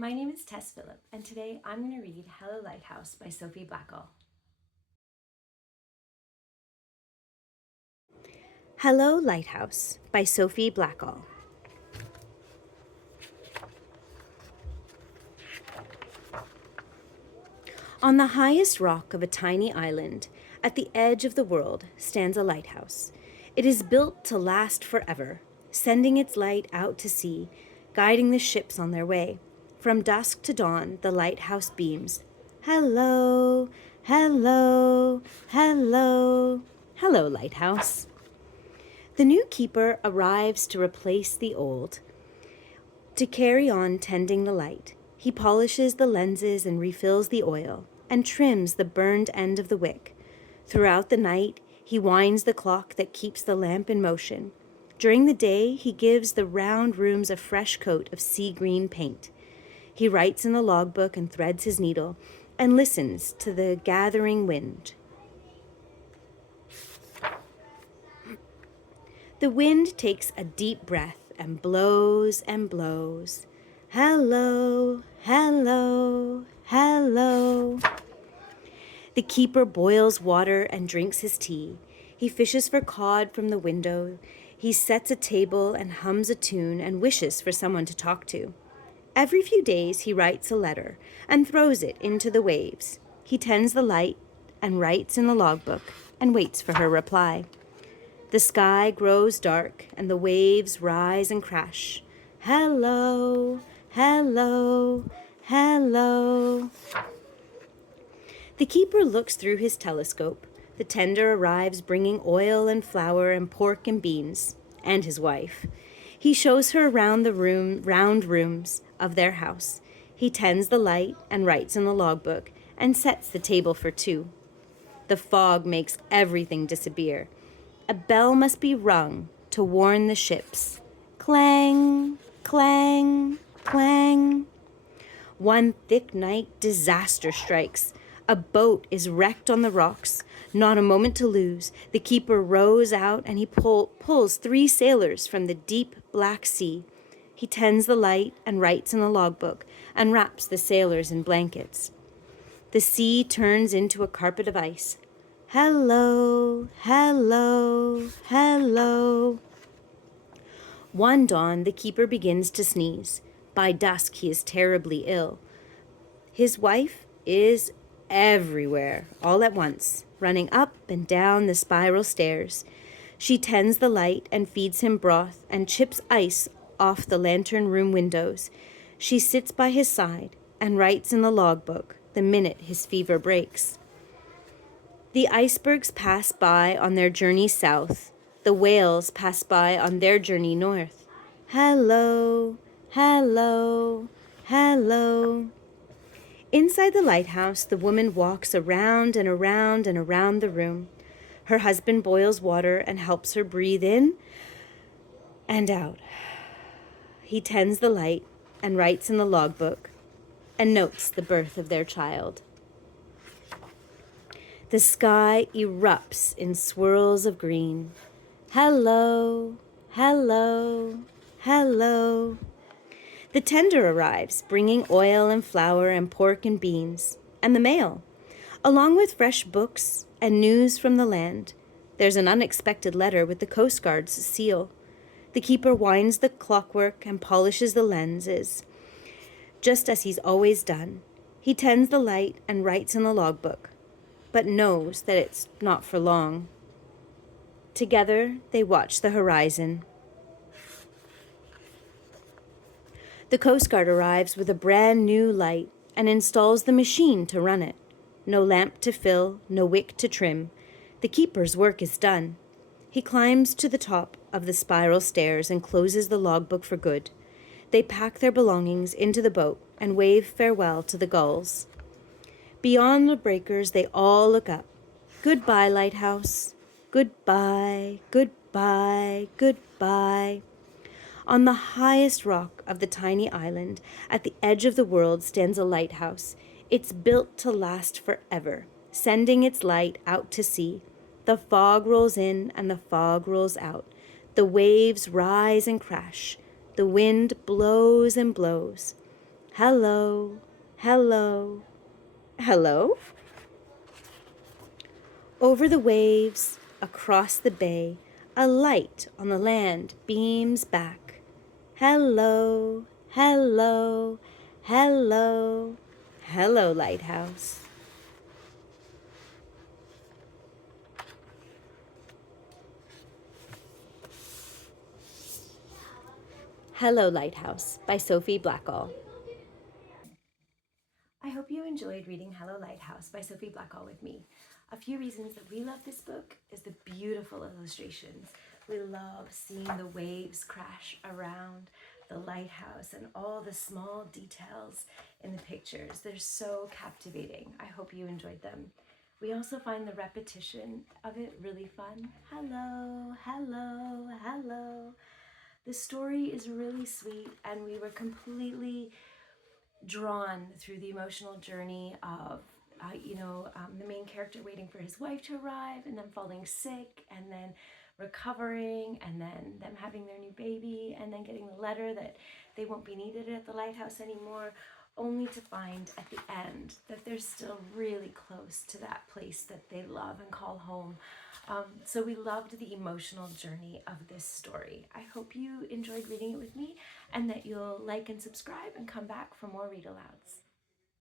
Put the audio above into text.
my name is Tess Phillip, and today I'm going to read Hello Lighthouse by Sophie Blackall. Hello Lighthouse by Sophie Blackall. On the highest rock of a tiny island, at the edge of the world, stands a lighthouse. It is built to last forever, sending its light out to sea, guiding the ships on their way. From dusk to dawn, the lighthouse beams. Hello, hello, hello, hello, lighthouse. The new keeper arrives to replace the old, to carry on tending the light. He polishes the lenses and refills the oil, and trims the burned end of the wick. Throughout the night, he winds the clock that keeps the lamp in motion. During the day, he gives the round rooms a fresh coat of sea green paint. He writes in the logbook and threads his needle, and listens to the gathering wind. The wind takes a deep breath and blows and blows. Hello, hello, hello. The keeper boils water and drinks his tea. He fishes for cod from the window. He sets a table and hums a tune and wishes for someone to talk to. Every few days he writes a letter and throws it into the waves. He tends the light and writes in the logbook and waits for her reply. The sky grows dark and the waves rise and crash. Hello, hello, hello. The keeper looks through his telescope. The tender arrives bringing oil and flour and pork and beans, and his wife. He shows her around the round rooms of their house. He tends the light and writes in the logbook and sets the table for two. The fog makes everything disappear. A bell must be rung to warn the ships. Clang, clang, clang. One thick night, disaster strikes. A boat is wrecked on the rocks. Not a moment to lose. The keeper rows out and he pulls 3 sailors from the deep black sea. He tends the light and writes in the logbook and wraps the sailors in blankets. The sea turns into a carpet of ice. Hello, hello, hello. One dawn, the keeper begins to sneeze. By dusk, he is terribly ill. His wife is everywhere, all at once, running up and down the spiral stairs. She tends the light and feeds him broth and chips ice off the lantern room windows. She sits by his side and writes in the logbook the minute his fever breaks. The icebergs pass by on their journey south. The whales pass by on their journey north. Hello, hello, hello. Inside the lighthouse, the woman walks around and around and around the room. Her husband boils water and helps her breathe in and out. He tends the light and writes in the logbook and notes the birth of their child. The sky erupts in swirls of green. Hello, hello, hello. The tender arrives, bringing oil and flour and pork and beans, and the mail, along with fresh books and news from the land. There's an unexpected letter with the Coast Guard's seal. The keeper winds the clockwork and polishes the lenses, just as he's always done. He tends the light and writes in the logbook, but knows that it's not for long. Together, they watch the horizon. The Coast Guard arrives with a brand new light and installs the machine to run it. No lamp to fill, no wick to trim. The keeper's work is done. He climbs to the top of the spiral stairs and closes the logbook for good. They pack their belongings into the boat and wave farewell to the gulls. Beyond the breakers, they all look up. Goodbye, lighthouse. Goodbye, goodbye, goodbye. On the highest rock of the tiny island, at the edge of the world, stands a lighthouse. It's built to last forever, sending its light out to sea. The fog rolls in and the fog rolls out. The waves rise and crash. The wind blows and blows. hello, hello, hello. Over the waves, across the bay, a light on the land beams back. Hello, hello, hello, hello, Lighthouse. Hello, Lighthouse by Sophie Blackall. I hope you enjoyed reading Hello Lighthouse by Sophie Blackall with me. A few reasons that we love this book is the beautiful illustrations. We love seeing the waves crash around the lighthouse and all the small details in the pictures. They're so captivating. I hope you enjoyed them. We also find the repetition of it really fun. Hello, hello, hello. The story is really sweet, and we were completely drawn through the emotional journey of the main character waiting for his wife to arrive and then falling sick and then recovering and then them having their new baby and then getting the letter that they won't be needed at the lighthouse anymore, only to find at the end that they're still really close to that place that they love and call home. So we loved the emotional journey of this story. I hope you enjoyed reading it with me and that you'll like and subscribe and come back for more read-alouds.